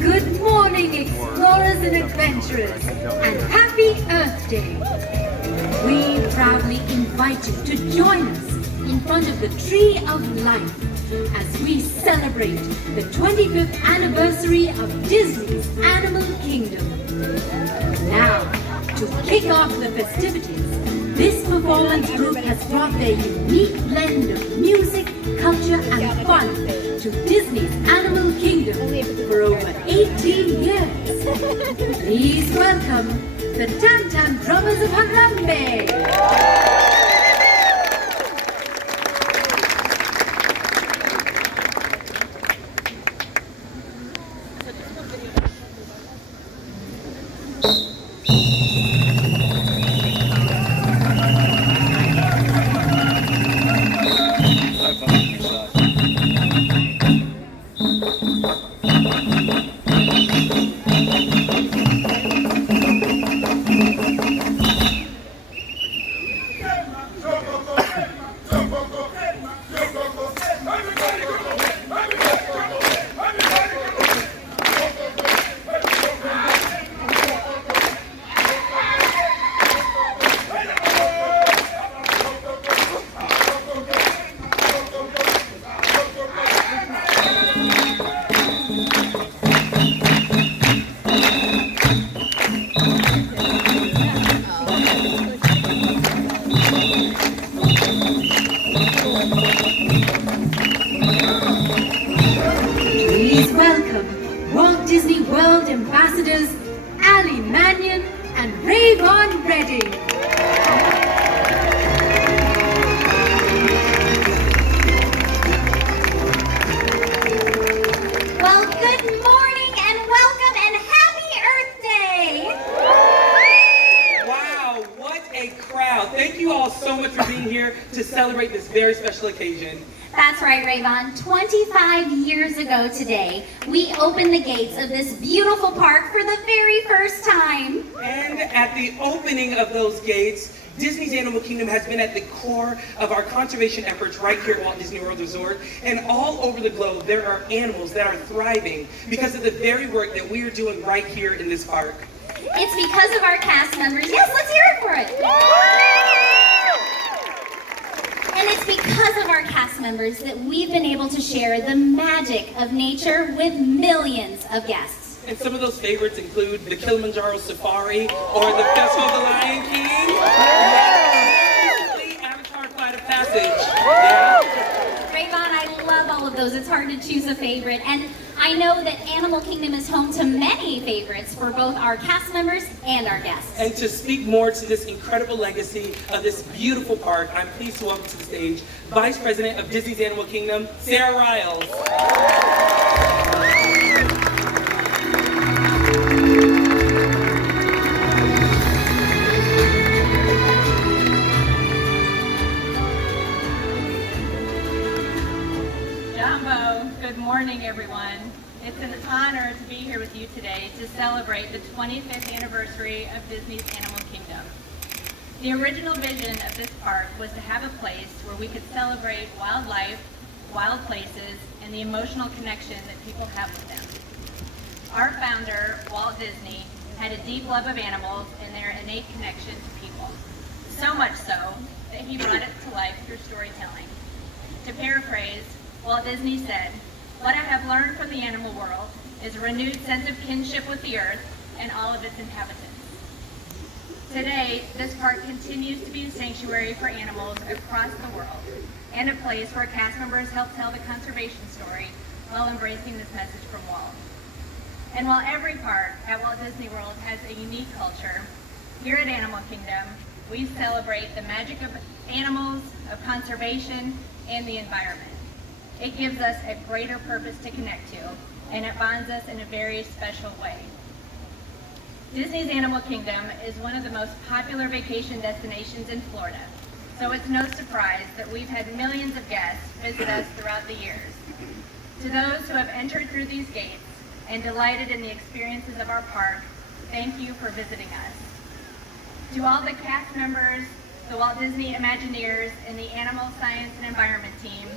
Good morning, explorers and adventurers, and happy Earth Day! We proudly invite you to join us in front of the Tree of Life as we celebrate the 25th anniversary of Disney's Animal Kingdom. Now, to kick off the festivities, this performance group has brought their unique blend of music, culture, and fun to Disney's Animal Kingdom for over 18 years. Please welcome the Tam Tam Drummers of Harambe. Please welcome Walt Disney World ambassadors Ali Mannion and Rayvon Redding. Well, good morning and welcome and happy Earth Day! Wow, what a crowd. Thank you all so much for being here to celebrate this very special occasion. That's right, Rayvon. 25 years ago today, we opened the gates of this beautiful park for the very first time. And at the opening of those gates, Disney's Animal Kingdom has been at the core of our conservation efforts right here at Walt Disney World Resort. And all over the globe, there are animals that are thriving because of the very work that we are doing right here in this park. It's because of our cast members. Yes, let's hear it for it. And it's because of our cast members that we've been able to share the magic of nature with millions of guests. And some of those favorites include the Kilimanjaro Safari or the Festival of the Lion King. Recently, Avatar Flight of Passage. Yeah. Rayvon, I love all of those. It's hard to choose a favorite. And I know that Animal Kingdom is home to many favorites for both our cast members and our guests. And to speak more to this incredible legacy of this beautiful park, I'm pleased to welcome to the stage Vice President of Disney's Animal Kingdom, Sarah Riles. Good morning, everyone. It's an honor to be here with you today to celebrate the 25th anniversary of Disney's Animal Kingdom. The original vision of this park was to have a place where we could celebrate wildlife, wild places, and the emotional connection that people have with them. Our founder, Walt Disney, had a deep love of animals and their innate connection to people. So much so that he brought it to life through storytelling. To paraphrase, Walt Disney said, "What I have learned from the animal world is a renewed sense of kinship with the earth and all of its inhabitants." Today, this park continues to be a sanctuary for animals across the world and a place where cast members help tell the conservation story while embracing this message from Walt. And while every park at Walt Disney World has a unique culture, here at Animal Kingdom, we celebrate the magic of animals, of conservation, and the environment. It gives us a greater purpose to connect to, and it bonds us in a very special way. Disney's Animal Kingdom is one of the most popular vacation destinations in Florida, so it's no surprise that we've had millions of guests visit us throughout the years. To those who have entered through these gates and delighted in the experiences of our park, thank you for visiting us. To all the cast members, the Walt Disney Imagineers, and the Animal Science and Environment team,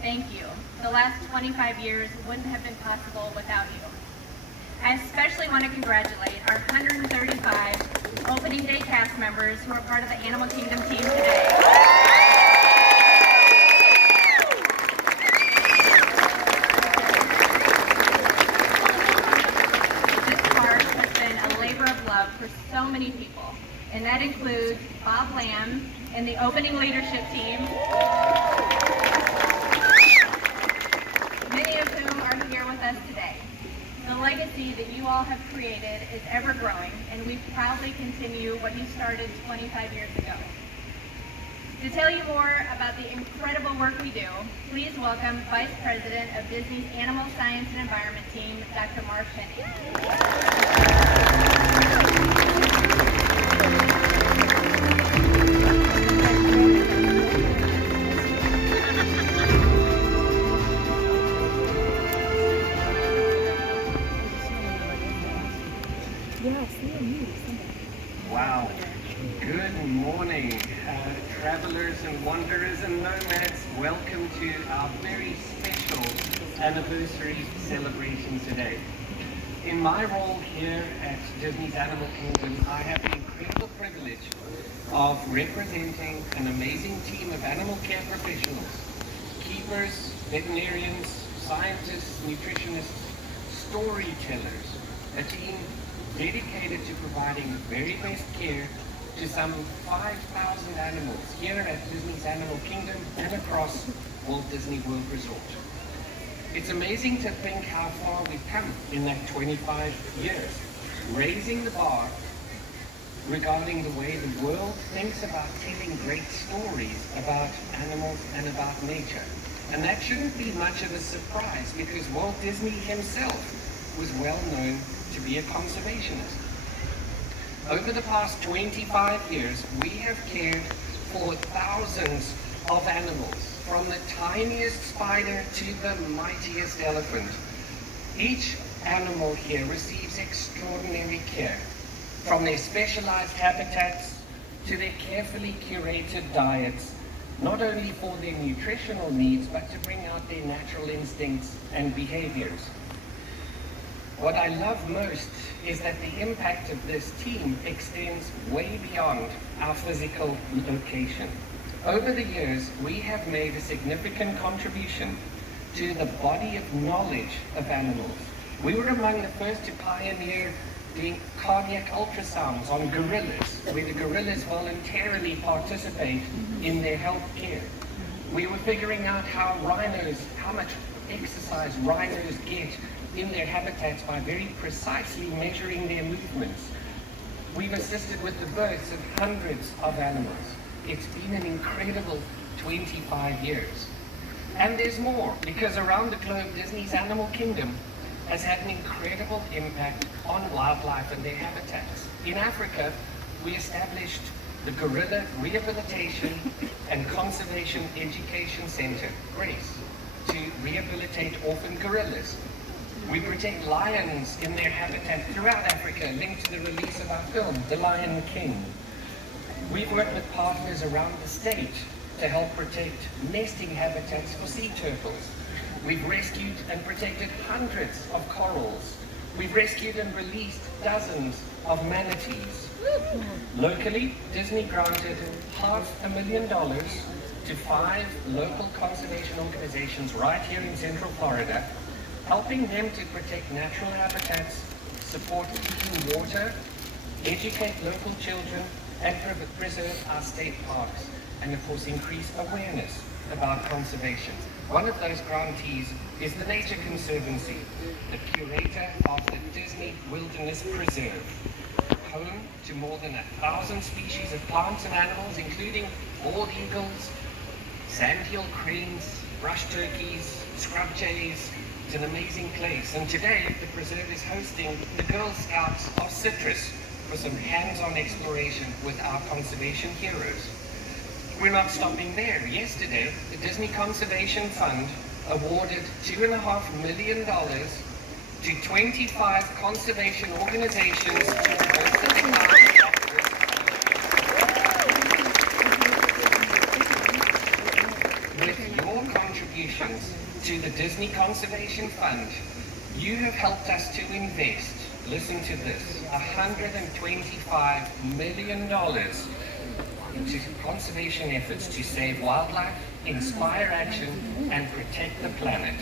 thank you. The last 25 years wouldn't have been possible without you. I especially want to congratulate our 135 opening day cast members who are part of the Animal Kingdom team today. This park has been a labor of love for so many people, and that includes Bob Lamb and the opening leadership team, many of whom are here with us today. The legacy that you all have created is ever growing, and we proudly continue what you started 25 years ago. To tell you more about the incredible work we do, please welcome Vice President of Disney's Animal Science and Environment team, Dr. Mark Finney. Wow. Good morning, travelers and wanderers and nomads. Welcome to our very special anniversary celebration today. In my role here at Disney's Animal Kingdom, I have the incredible privilege of representing an amazing team of animal care professionals, keepers, veterinarians, scientists, nutritionists, storytellers, a team dedicated to providing the very best care to some 5,000 animals here at Disney's Animal Kingdom and across Walt Disney World Resort. It's amazing to think how far we've come in that 25 years, raising the bar regarding the way the world thinks about telling great stories about animals and about nature. And that shouldn't be much of a surprise because Walt Disney himself was well known to be a conservationist. Over the past 25 years, we have cared for thousands of animals, from the tiniest spider to the mightiest elephant. Each animal here receives extraordinary care, from their specialized habitats to their carefully curated diets, not only for their nutritional needs, but to bring out their natural instincts and behaviors. What I love most is that the impact of this team extends way beyond our physical location. Over the years, we have made a significant contribution to the body of knowledge of animals. We were among the first to pioneer doing cardiac ultrasounds on gorillas, where the gorillas voluntarily participate in their health care. We were figuring out how much exercise rhinos get in their habitats by very precisely measuring their movements. We've assisted with the births of hundreds of animals. It's been an incredible 25 years. And there's more, because around the globe, Disney's Animal Kingdom has had an incredible impact on wildlife and their habitats. In Africa, we established the Gorilla Rehabilitation and Conservation Education Center, GRACE, to rehabilitate orphan gorillas. We protect lions in their habitat throughout Africa, linked to the release of our film, The Lion King. We've worked with partners around the state to help protect nesting habitats for sea turtles. We've rescued and protected hundreds of corals. We've rescued and released dozens of manatees. Locally, Disney granted $500,000 to 5 local conservation organizations right here in Central Florida, helping them to protect natural habitats, support clean water, educate local children, and preserve our state parks, and of course increase awareness about conservation. One of those grantees is the Nature Conservancy, the curator of the Disney Wilderness Preserve, home to more than 1,000 species of plants and animals, including bald eagles, sandhill cranes, brush turkeys, scrub jays. It's an amazing place, and today the preserve is hosting the Girl Scouts of Citrus for some hands-on exploration with our conservation heroes. We're not stopping there. Yesterday, the Disney Conservation Fund awarded $2.5 million to 25 conservation organizations to reverse the decline of With your contributions to the Disney Conservation Fund, you have helped us to invest, listen to this, $125 million into conservation efforts to save wildlife, inspire action, and protect the planet.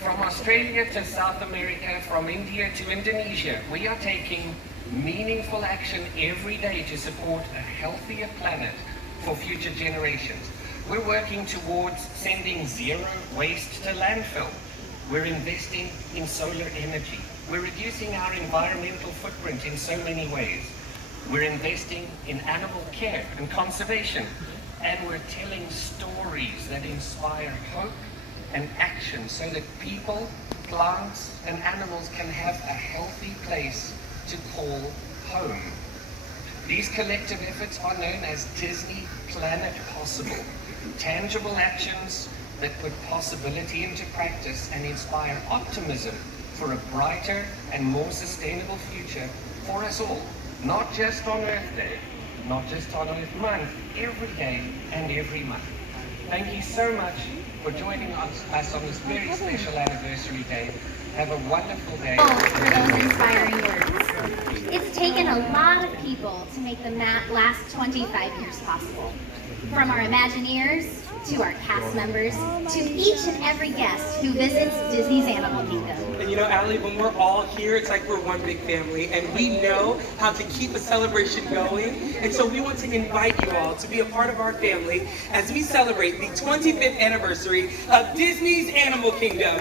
From Australia to South America, from India to Indonesia, we are taking meaningful action every day to support a healthier planet for future generations. We're working towards sending zero waste to landfill. We're investing in solar energy. We're reducing our environmental footprint in so many ways. We're investing in animal care and conservation. And we're telling stories that inspire hope and action so that people, plants, and animals can have a healthy place to call home. These collective efforts are known as Disney Planet Possible, tangible actions that put possibility into practice and inspire optimism for a brighter and more sustainable future for us all, not just on Earth Day, not just on Earth Month, every day and every month. Thank you so much for joining us on this very special anniversary day. Have a wonderful day. For those inspiring words. It's taken a lot of people to make the last 25 years possible. From our Imagineers, to our cast members, to each and every guest who visits Disney's Animal Kingdom. And you know, Allie, when we're all here, it's like we're one big family, and we know how to keep a celebration going. And so we want to invite you all to be a part of our family as we celebrate the 25th anniversary of Disney's Animal Kingdom.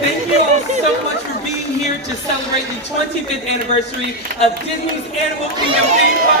Thank you all so much for being here to celebrate the 25th anniversary of Disney's Animal Kingdom theme park.